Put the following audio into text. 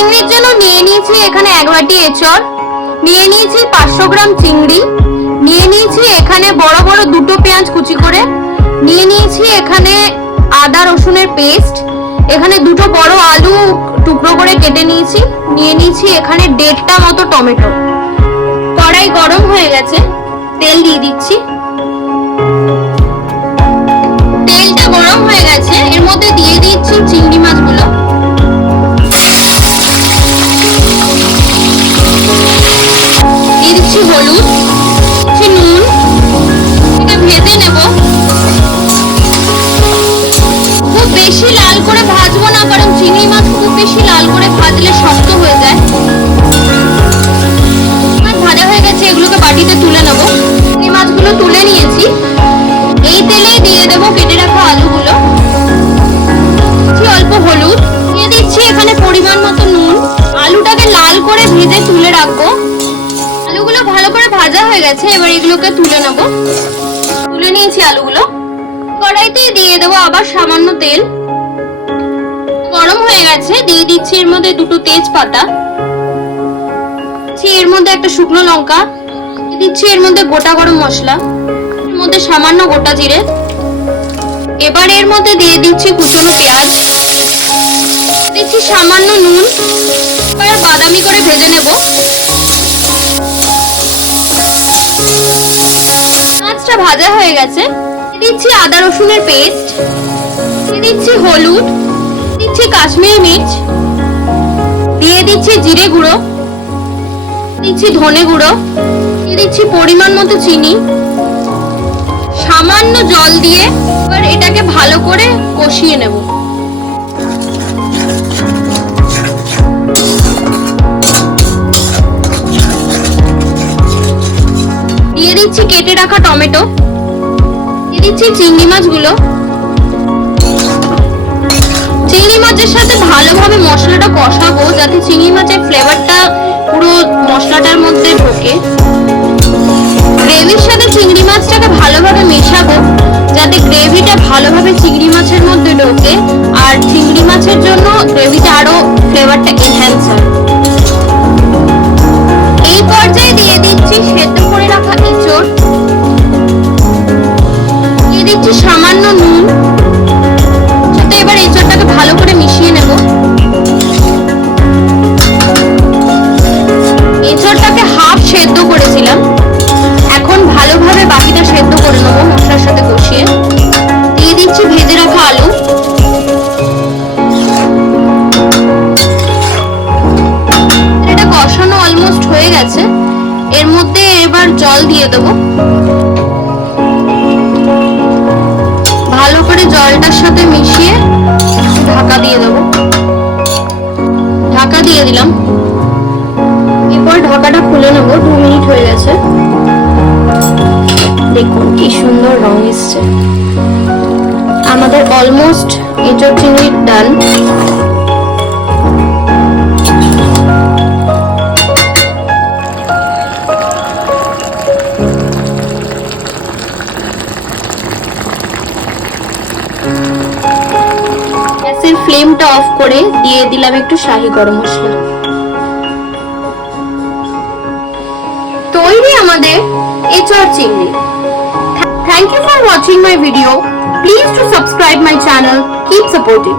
চিংড়ির জন্য নিয়ে নিয়েছি এখানে 1 বাটি এঁচড়, নিয়ে নিয়েছি 500 গ্রাম চিংড়ি, নিয়ে নিয়েছি এখানে বড় বড় দুটো পেঁয়াজ কুচি করে, নিয়ে নিয়েছি এখানে আদা রসুনের পেস্ট, এখানে দুটো বড় আলু টুকরো করে কেটে নিয়েছি, নিয়ে নিয়েছি এখানে 1.5টা মতো টমেটো। কড়াই গরম হয়ে গেছে, তেল দিয়ে দিচ্ছি। তেলটা গরম হয়ে গেছে, এর মধ্যে দিয়ে দিচ্ছি চিংড়ি মাছগুলো। দিয়ে দিচ্ছি হলুদ, দিচ্ছি নুন, এটা ভেজে নেব। খুব বেশি লাল করে ভাজবো না, কারণ চিংড়ি মাছ খুব বেশি লাল করে ভাজলে শক্ত হয়ে যায়। ভাজা হয়ে গেছে, এগুলোকে বাটিতে তুলে নেব। চিংড়ি মাছগুলো তুলে নিয়েছি, এই তেলেই দিয়ে দেবো কেটে রাখা আলুগুলো। অল্প হলুদ দিয়ে দিচ্ছি, এখানে পরিমাণ মতো নুন। আলুটাকে লাল করে ভেজে তুলে রাখবো। আলুগুলো ভালো করে ভাজা হয়ে গেছে, এবার এগুলোকে তুলে নেব। তুলে নিয়েছি আলুগুলো। কড়াইতে দিয়ে দেবো আবার সামান্য তেল। গরম হয়ে গেছে, দিয়ে দিচ্ছি এর মধ্যে দুটো তেজপাতা, এর মধ্যে একটা শুকনো লঙ্কা, দিচ্ছি এর মধ্যে গোটা গরম মশলা, এর মধ্যে সামান্য গোটা জিরে। এবার এর মধ্যে দিয়ে দিচ্ছি কুচনো পেঁয়াজ, দিচ্ছি সামান্য নুন। এবার বাদামি করে ভেজে নেব। মাছটা ভাজা হয়ে গেছে, দিচ্ছি আদা রসুনের পেস্ট, দিচ্ছি হলুদ, দিচ্ছি কাশ্মীরি মির্চ, দিয়ে দিচ্ছি জিরে গুঁড়ো, দিচ্ছি ধনে গুঁড়ো, দিয়ে দিচ্ছি পরিমাণ মতো চিনি, সামান্য জল দিয়ে এবার এটাকে ভালো করে কষিয়ে নেব। দিয়ে দিচ্ছি কেটে রাখা টমেটো, দিয়ে দিচ্ছি চিংড়ি মাছগুলো। চিংড়ি মাছের সাথে ভালোভাবে মশলাটা কষাবো, যাতে চিংড়ি মাছের ফ্লেভারটা পুরো মশলাটার মধ্যে ঢোকে। গ্রেভির সাথে চিংড়ি মাছটাকে ভালোভাবে মেশাবো, যাতে গ্রেভিটা ভালোভাবে চিংড়ি মাছের মধ্যে ঢোকে, আর চিংড়ি মাছের জন্য গ্রেভিটা আরো ফ্লেভারটা এনহ্যান্স হয়। এই পর্যায়ে দিয়ে দিচ্ছি সেদ্ধ করে রাখা এঁচড়, দিয়ে দিচ্ছি সামান্য নুন, সাথে এবার এঁচড়টাকে ভালো করে মিশিয়ে নেব। এঁচড়টাকে হাফ সেদ্ধ করেছিলাম, এখন ভালোভাবে বাকিটা সেদ্ধ করে নেবো মশলার সাথে কষিয়ে। দিয়ে দিচ্ছি ভেজে রাখা আলু, এটা কষানো অলমোস্ট হয়ে গেছে, এর মধ্যে এবার জল দিয়ে দেবো। ভালো করে জলটার সাথে মিশিয়ে ঢাকা দিয়ে দেবো। ঢাকা দিয়ে দিলাম, এরপর ঢাকাটা খুলে নেবো। 2 মিনিট হয়ে গেছে, দেখুন কি সুন্দর রং এসছে। আমাদের অলমোস্ট এঁচড় চিংড়ি ডান। গ্যাসের ফ্লেমটা অফ করে দিয়ে দিলাম একটু শাহি গরম মশলা। তৈরি আমাদের এঁচড় চিংড়ি। Thank you for watching my video. Please to subscribe my channel. Keep supporting.